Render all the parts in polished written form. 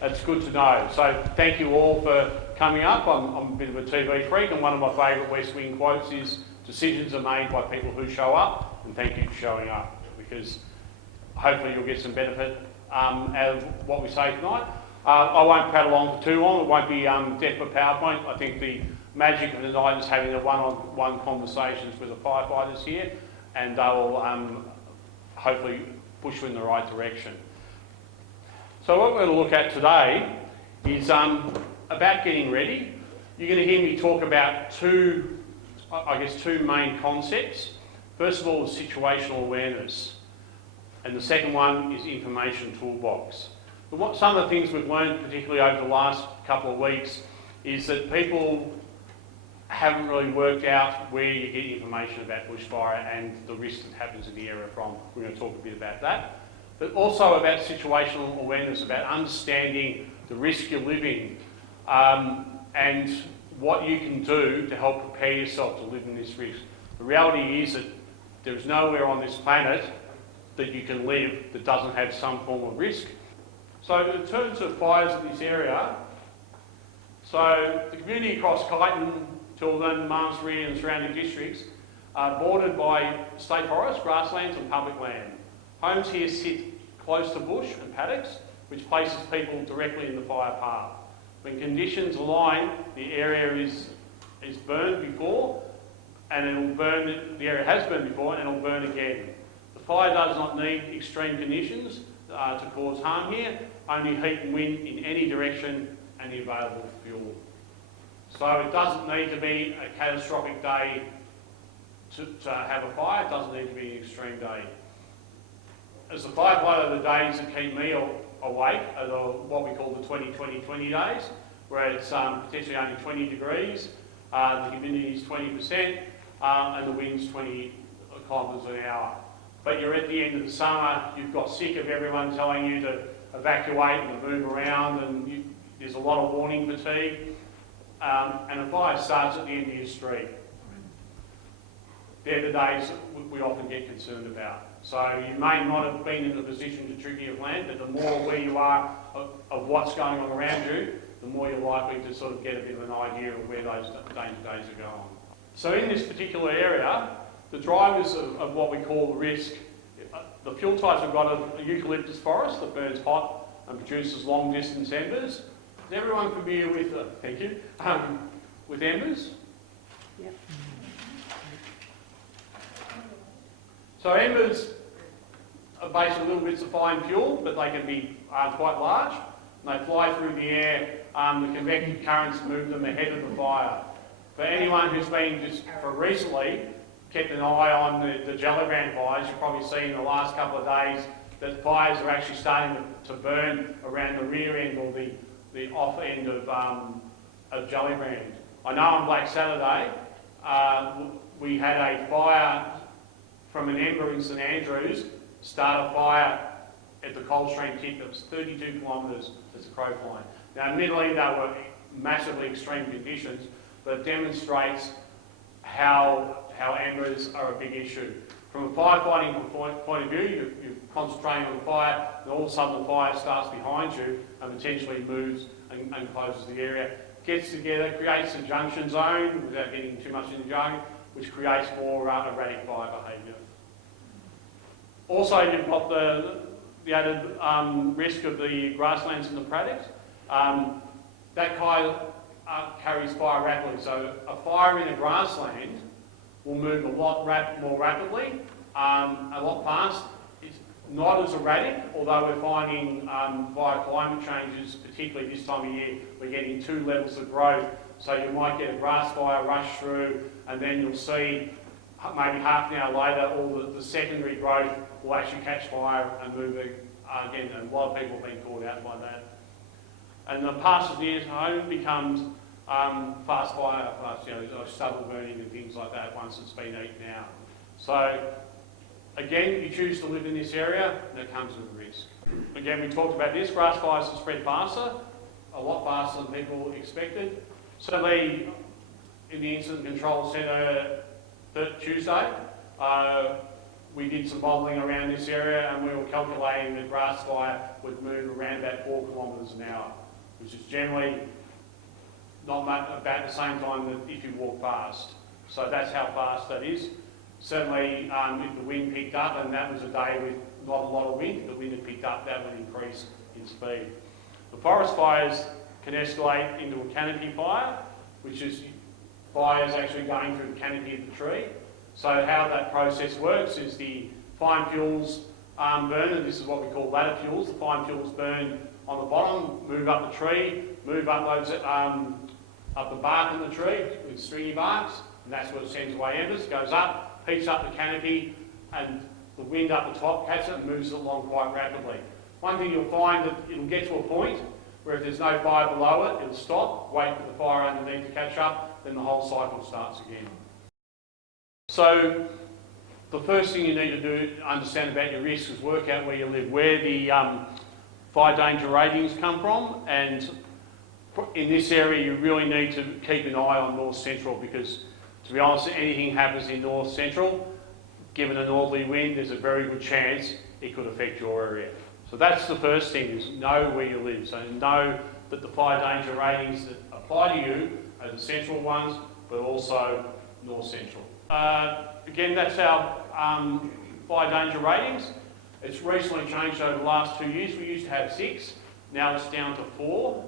That's good to know. So thank you all for coming up. I'm a bit of a TV freak, and one of my favourite West Wing quotes is, "Decisions are made by people who show up," and thank you for showing up, because hopefully you'll get some benefit out of what we say tonight. I won't prattle on for too long. It won't be death for PowerPoint. I think the magic of the night is having the one-on-one conversations with the firefighters here, and they will hopefully push you in the right direction. So what we're going to look at today is about getting ready. You're going to hear me talk about two main concepts. First of all, is situational awareness, and the second one is information toolbox. But some of the things we've learned, particularly over the last couple of weeks, is that people haven't really worked out where you get information about bushfire and the risk that happens in the area from. We're going to talk a bit about that. But also about situational awareness, about understanding the risk you're living and what you can do to help prepare yourself to live in this risk. The reality is that there's nowhere on this planet that you can live that doesn't have some form of risk. So in terms of fires in this area, so the community across Kyneton, Tilden, Malmesbury and surrounding districts are bordered by state forests, grasslands and public land. Homes here sit close to bush and paddocks, which places people directly in the fire path. When conditions align, the area is burned before, and it'll burn. The area has burned before, and it'll burn again. The fire does not need extreme conditions to cause harm here. Only heat and wind in any direction and the available fuel. So it doesn't need to be a catastrophic day to have a fire. It doesn't need to be an extreme day. As a firefighter, the days that keep me awake are what we call the 20-20-20 days, where it's potentially only 20 degrees, the humidity is 20%, and the wind's 20 kilometres an hour. But you're at the end of the summer, you've got sick of everyone telling you to evacuate and to move around, and there's a lot of warning fatigue, and a fire starts at the end of your street. They're the days that we often get concerned about. So you may not have been in a position to trigger your plan, but the more aware you are of what's going on around you, the more you're likely to sort of get a bit of an idea of where those danger days are going. So in this particular area, the drivers of what we call risk, the fuel types we've got a eucalyptus forest that burns hot and produces long distance embers. Is everyone familiar with, thank you, with embers? Yep. So embers are basically little bits of fine fuel, but they can be quite large. And they fly through the air. The convective currents move them ahead of the fire. For anyone who's been just recently kept an eye on the Jellybrand fires, you've probably seen in the last couple of days that fires are actually starting to burn around the rear end or the off end of Jellybrand. I know on Black Saturday we had a fire from an ember in St Andrews start a fire at the Coldstream tip that was 32 kilometres as a crow flying. Now admittedly they were massively extreme conditions, but it demonstrates how embers are a big issue. From a firefighting point of view, you're concentrating on the fire, and all of a sudden the fire starts behind you and potentially moves and closes the area. Gets together, creates a junction zone without getting too much in the jargon, which creates more erratic fire behaviour. Also, you've got the added risk of the grasslands and the paddocks. That kind carries fire rapidly. So a fire in a grassland will move a lot more rapidly, a lot faster. It's not as erratic, although we're finding via climate changes, particularly this time of year, we're getting 2 levels of growth. So you might get a grass fire rush through, and then you'll see maybe half an hour later all the secondary growth will actually catch fire and move again, and a lot of people have been caught out by that. And the passage near home becomes fast fire, stubble burning and things like that once it's been eaten out. So again, if you choose to live in this area, that comes with a risk. Again, we talked about this, grass fires have spread faster, a lot faster than people expected. Certainly in the Incident Control Centre Tuesday, we did some modelling around this area and we were calculating that grass fire would move around about 4 kilometres an hour, which is generally not much, about the same time that if you walk past. So that's how fast that is. Certainly, if the wind picked up, and that was a day with not a lot of wind, if the wind had picked up, that would increase in speed. The forest fires can escalate into a canopy fire, which is fires actually going through the canopy of the tree. So how that process works is the fine fuels burn, and this is what we call ladder fuels. The fine fuels burn on the bottom, move up the tree, move up those up the bark in the tree with stringy barks, and that's what sends away embers. Goes up, heats up the canopy, and the wind up the top catches it and moves it along quite rapidly. One thing you'll find that it'll get to a point where if there's no fire below it, it'll stop, wait for the fire underneath to catch up, then the whole cycle starts again. So the first thing you need to do, understand about your risks, is work out where you live, where the fire danger ratings come from, and in this area you really need to keep an eye on North Central, because to be honest, if anything happens in North Central, given a northerly wind, there's a very good chance it could affect your area. So that's the first thing, is know where you live. So know that the fire danger ratings that apply to you are the central ones, but also North Central. Again, that's our fire danger ratings. It's recently changed over the last 2 years. We used to have 6, now it's down to 4.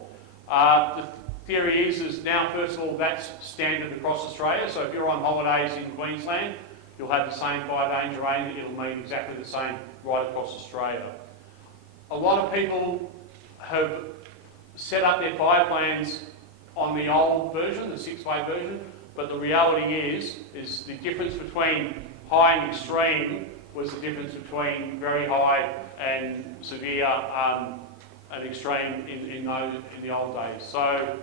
The theory is now, first of all, that's standard across Australia. So if you're on holidays in Queensland, you'll have the same fire danger rating. It'll mean exactly the same right across Australia. A lot of people have set up their fire plans on the old version, the 6-way version, but the reality is the difference between high and extreme was the difference between very high and severe and extreme in the old days. So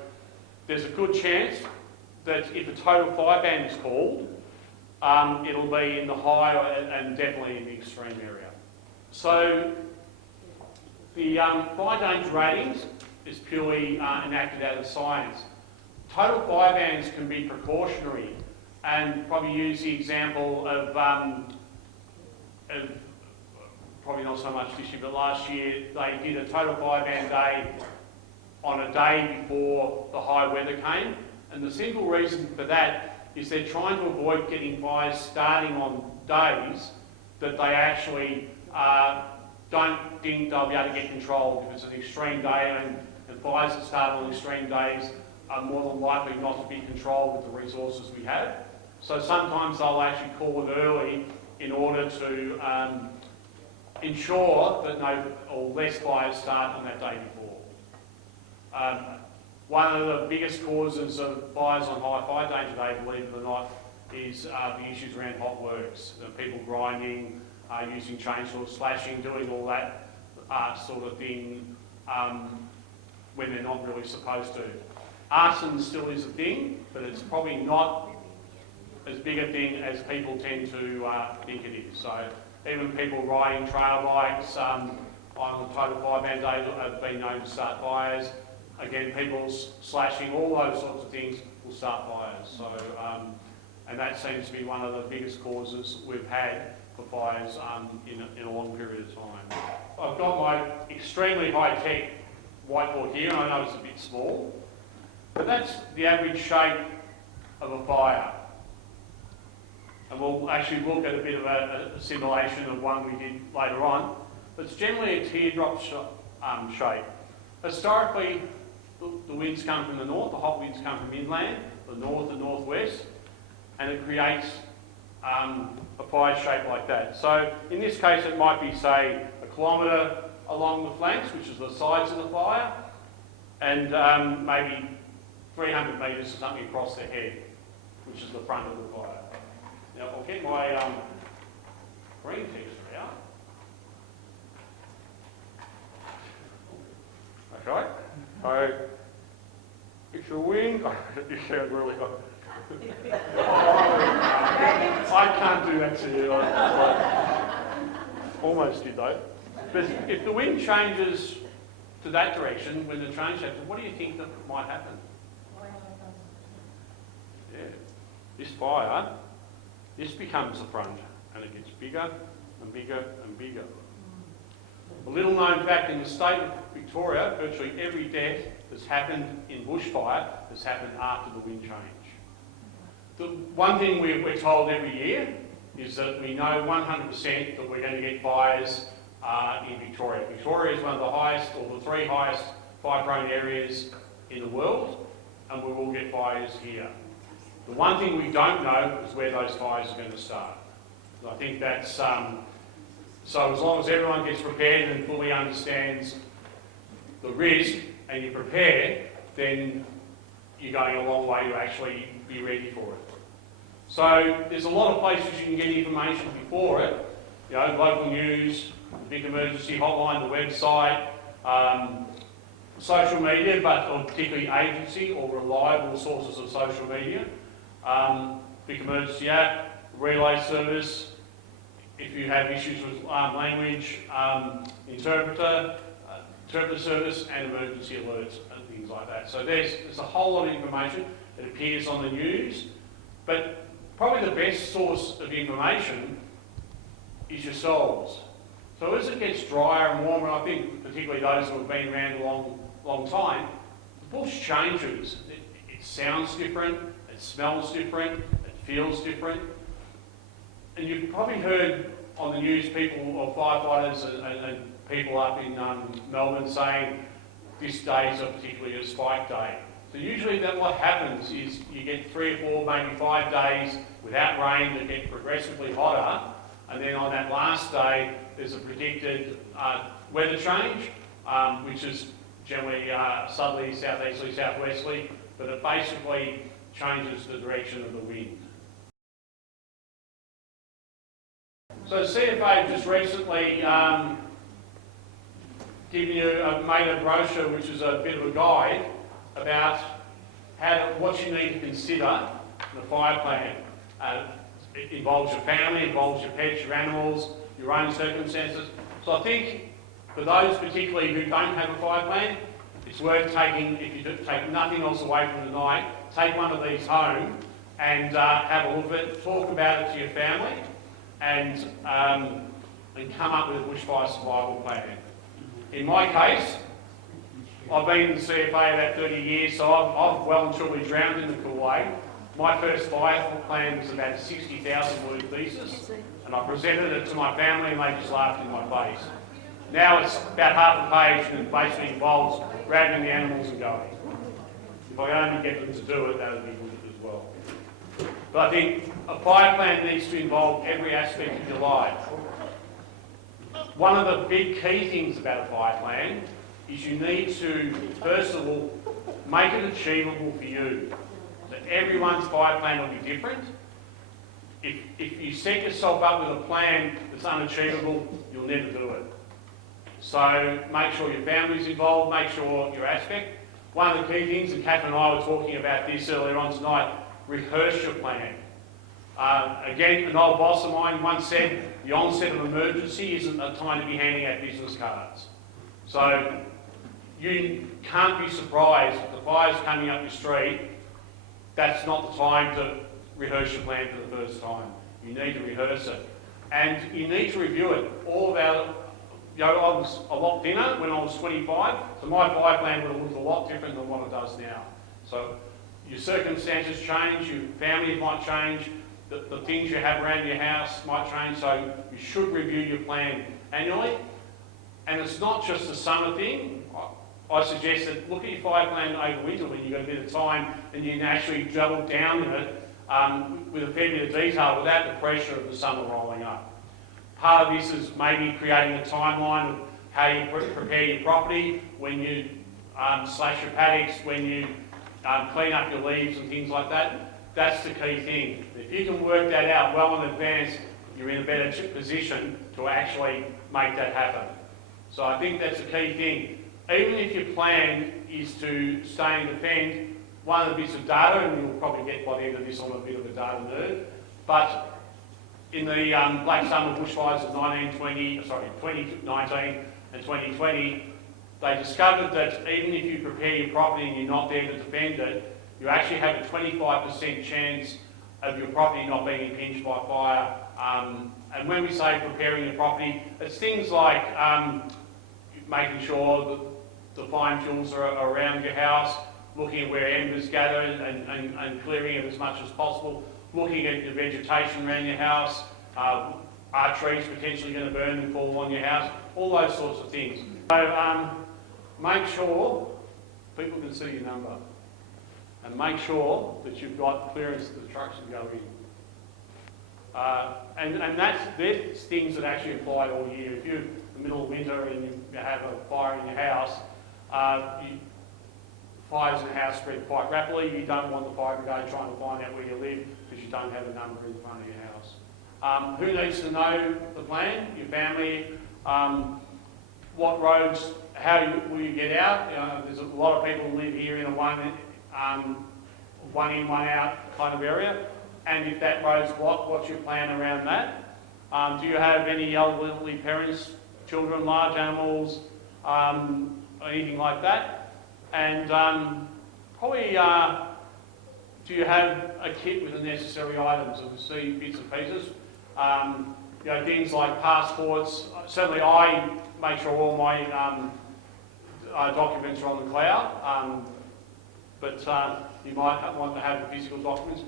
there's a good chance that if a total fire ban is called, it'll be in the high and definitely in the extreme area. So the fire danger ratings is purely enacted out of science. Total fire bans can be precautionary, and probably use the example of probably not so much this year, but last year they did a total fire ban day on a day before the high weather came, and the simple reason for that is they're trying to avoid getting fires starting on days that they actually don't think they'll be able to get controlled. If it's an extreme day and fires that start on extreme days are more than likely not to be controlled with the resources we have. So sometimes they'll actually call it early in order to ensure that no or less fires start on that day before. One of the biggest causes of fires on high fire danger day, believe it or not, is the issues around hot works. People grinding, using chainsaws, slashing, doing all that sort of thing when they're not really supposed to. Arson still is a thing, but it's probably not as big a thing as people tend to think it is. So even people riding trail bikes on the total fire ban day have been known to start fires. Again, people slashing, all those sorts of things will start fires. So, and that seems to be one of the biggest causes we've had for fires in a long period of time. I've got my extremely high-tech whiteboard here, and I know it's a bit small, but that's the average shape of a fire. And we'll actually look at a bit of a simulation of one we did later on. But it's generally a teardrop shape. Historically, the winds come from the north, the hot winds come from inland, the north and northwest, and it creates a fire shape like that. So in this case it might be, say, 1 kilometre along the flanks, which is the sides of the fire, and maybe 300 metres or something across the head, which is the front of the fire. Now I'll get my green texture out. Okay, so it's a wind. You sound really hot. I can't do that to you. Almost did though. But if the wind changes to that direction, when the change happens, what do you think that might happen? Yeah, this fire, this becomes the front, and it gets bigger and bigger and bigger. A little known fact, in the state of Victoria, virtually every death that's happened in bushfire has happened after the wind change. The one thing we're told every year is that we know 100% that we're going to get fires in Victoria. Victoria is one of the highest, or the three highest fire-prone areas in the world, and we will get fires here. The one thing we don't know is where those fires are going to start. I think that's, so as long as everyone gets prepared and fully understands the risk and you prepare, then you're going a long way to actually be ready for it. So there's a lot of places you can get information before it, you know, local news, the big emergency hotline, the website, social media, but particularly agency or reliable sources of social media. Big emergency app, relay service, if you have issues with language, interpreter service, and emergency alerts and things like that. So there's a whole lot of information that appears on the news, but probably the best source of information is yourselves. So as it gets drier and warmer, I think particularly those who have been around a long time, the bush changes. It sounds different, it smells different, it feels different. And you've probably heard on the news people, or firefighters and people up in Melbourne saying this day is a particularly a spike day. So usually what happens is you get 3 or 4, maybe 5 days without rain that get progressively hotter, and then on that last day there's a predicted weather change, which is generally southerly, southeasterly, southwesterly, but it basically changes the direction of the wind. So CFA just recently made a brochure which is a bit of a guide about what you need to consider in a fire plan. It involves your family, involves your pets, your animals, your own circumstances. So I think for those particularly who don't have a fire plan, it's worth taking, if you take nothing else away from tonight, take one of these home and have a look at it, talk about it to your family, and come up with a bushfire survival plan. In my case, I've been in the CFA about 30 years, so I've well and truly drowned in the Kool-Aid. My first fire plan was about a 60,000 word thesis, and I presented it to my family and they just laughed in my face. Now it's about half a page and it basically involves grabbing the animals and going. If I can only get them to do it, that would be good as well. But I think a fire plan needs to involve every aspect of your life. One of the big key things about a fire plan is you need to, first of all, make it achievable for you. So everyone's fire plan will be different. If you set yourself up with a plan that's unachievable, you'll never do it. So make sure your family's involved, make sure your aspect. One of the key things, and Kath and I were talking about this earlier on tonight, rehearse your plan. Again, an old boss of mine once said, the onset of emergency isn't a time to be handing out business cards. So you can't be surprised if the fire's coming up your street. That's not the time to rehearse your plan for the first time. You need to rehearse it. And you need to review it. All about, you know, I was a lot thinner when I was 25, so my fire plan would have looked a lot different than what it does now. So your circumstances change, your family might change, the things you have around your house might change, so you should review your plan annually. And it's not just a summer thing. I suggest that look at your fire plan over winter when you've got a bit of time and you can actually double down in it with a fair bit of detail without the pressure of the summer rolling up. Part of this is maybe creating a timeline of how you prepare your property, when you slash your paddocks, when you clean up your leaves and things like that. That's the key thing. If you can work that out well in advance, you're in a better position to actually make that happen. So I think that's a key thing. Even if your plan is to stay and defend, one of the bits of data, and you'll probably get by the end of this, I'm a bit of a data nerd, but in the Black Summer bushfires of 2019 and 2020, they discovered that even if you prepare your property and you're not there to defend it, you actually have a 25% chance of your property not being impinged by fire And when we say preparing your property, it's things like making sure that the fine fuels are around your house, looking at where embers gather and clearing it as much as possible, looking at the vegetation around your house, are trees potentially going to burn and fall on your house, all those sorts of things. So make sure people can see your number and make sure that you've got clearance that the trucks can go in. And there's things that actually apply all year. If you're in the middle of winter and you have a fire in your house, fires in the house spread quite rapidly. You don't want the fire brigade trying to find out where you live because you don't have a number in front of your house. Who needs to know the plan? Your family. What roads, will you get out? There's a lot of people who live here in a one in, one out kind of area. And if that road's blocked, what's your plan around that? Do you have any elderly parents, children, large animals, anything like that? And probably, do you have a kit with the necessary items? So we see bits and pieces. Things like passports. Certainly I make sure all my documents are on the cloud, but you might want to have the physical documents.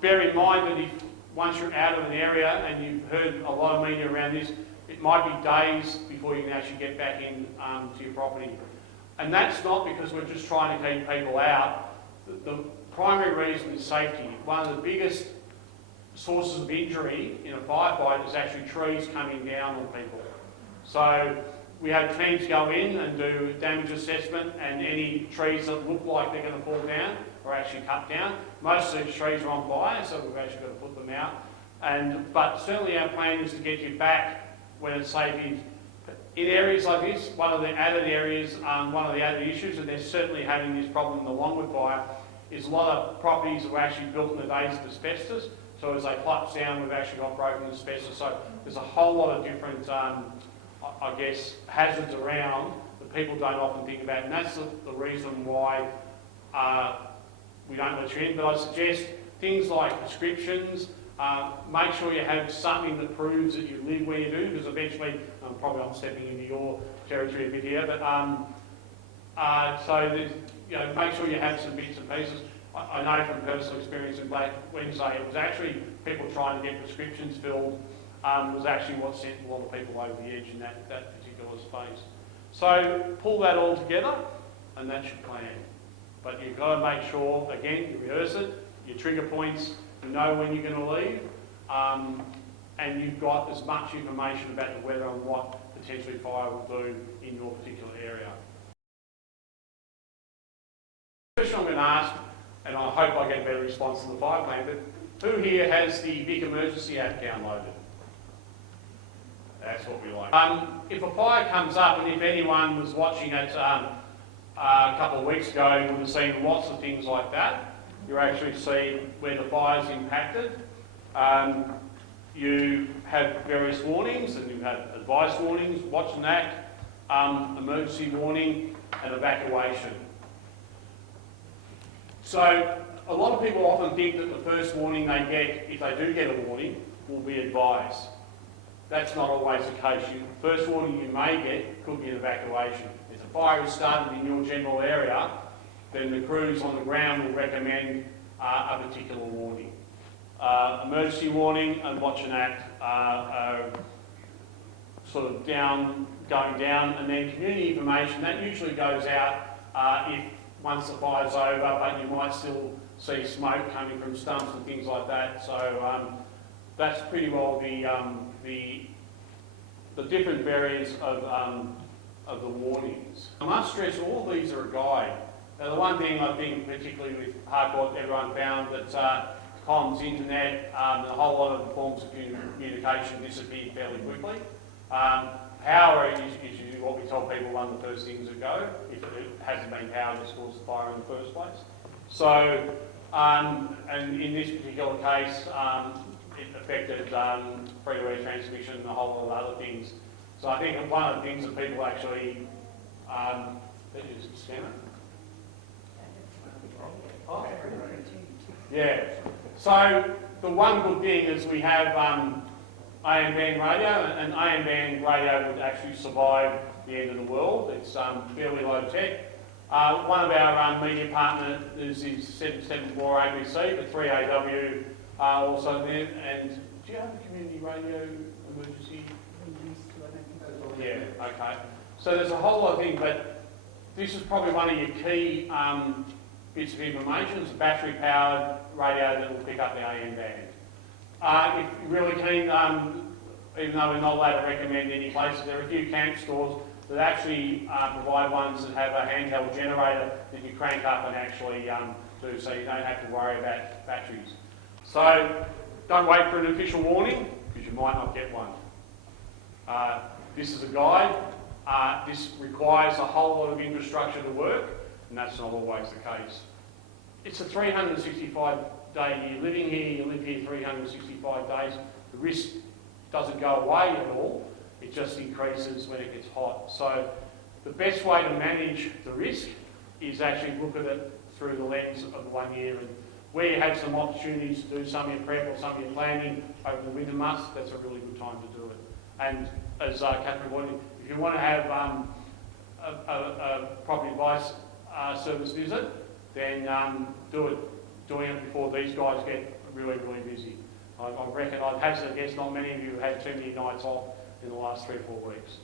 Bear in mind that once you're out of an area, and you've heard a lot of media around this, it might be days before you can actually get back in to your property. And that's not because we're just trying to keep people out. The primary reason is safety. One of the biggest sources of injury in a firefight is actually trees coming down on people. So we have teams go in and do damage assessment, and any trees that look like they're going to fall down are actually cut down. Most of these trees are on fire, so we've actually got to put them out. But certainly our plan is to get you back when it's safe. In areas like this, one of the added issues, and they're certainly having this problem in the Longwood fire, is a lot of properties that were actually built in the days of asbestos. So as they collapse down, we've actually got broken asbestos. So there's a whole lot of different, hazards around that people don't often think about. And that's the reason why we don't let you in. But I suggest things like prescriptions. Make sure you have something that proves that you live where you do, because eventually, probably I'm stepping into your territory a bit here, but make sure you have some bits and pieces. I know from personal experience in Black Wednesday, it was actually people trying to get prescriptions filled was actually what sent a lot of people over the edge in that particular space. So pull that all together, and that's your plan. But you've got to make sure, again, you rehearse it, your trigger points, you know when you're going to leave, and you've got as much information about the weather and what potentially fire will do in your particular area. The question I'm going to ask, and I hope I get a better response to the fire plan, but who here has the Vic Emergency app downloaded? That's what we like. If a fire comes up, and if anyone was watching it a couple of weeks ago, you would have seen lots of things like that. You actually see where the fire's impacted. You have various warnings, and you have advice warnings, watch and act, emergency warning, and evacuation. So a lot of people often think that the first warning they get, if they do get a warning, will be advice. That's not always the case. The first warning you may get could be an evacuation. If the fire is started in your general area, then the crews on the ground will recommend a particular warning. Emergency warning and watch and act are sort of going down, and then community information, that usually goes out once the fire's over, but you might still see smoke coming from stumps and things like that. So that's pretty well the different variants of the warnings. I must stress all these are a guide. Now, the one thing I think, particularly with hardcore, everyone found that comms, internet, and a whole lot of forms of communication disappeared fairly quickly. Power is usually what we tell people, one of the first things that go. If it hasn't been power, it's caused the fire in the first place. So, and in this particular case, it affected free-to-air transmission and a whole lot of other things. So I think one of the things that people actually, is it scanner? Oh. Yeah. So the one good thing is we have AM band radio, and AM band radio would actually survive the end of the world. It's fairly low tech. One of our media partners is 774 ABC, but 3AW also there. And do you have a community radio emergency? Yeah, okay. So there's a whole lot of things, but this is probably one of your key bits of information. It's a battery-powered radio that will pick up the AM band. If you're really keen, even though we're not allowed to recommend any places, there are a few camp stores that actually provide ones that have a handheld generator that you crank up and actually do, so you don't have to worry about batteries. So don't wait for an official warning, because you might not get one. This is a guide. This requires a whole lot of infrastructure to work, and that's not always the case. It's a 365-day year. Living here, you live here 365 days. The risk doesn't go away at all. It just increases when it gets hot. So the best way to manage the risk is actually look at it through the lens of the 1 year. And where you have some opportunities to do some of your prep or some of your planning over the winter months, that's a really good time to do it. And as Catherine pointed, if you want to have a property advice service visit, then do it. Doing it before these guys get really, really busy. I reckon I'd hazard a guess not many of you have had too many nights off in the last 3 or 4 weeks.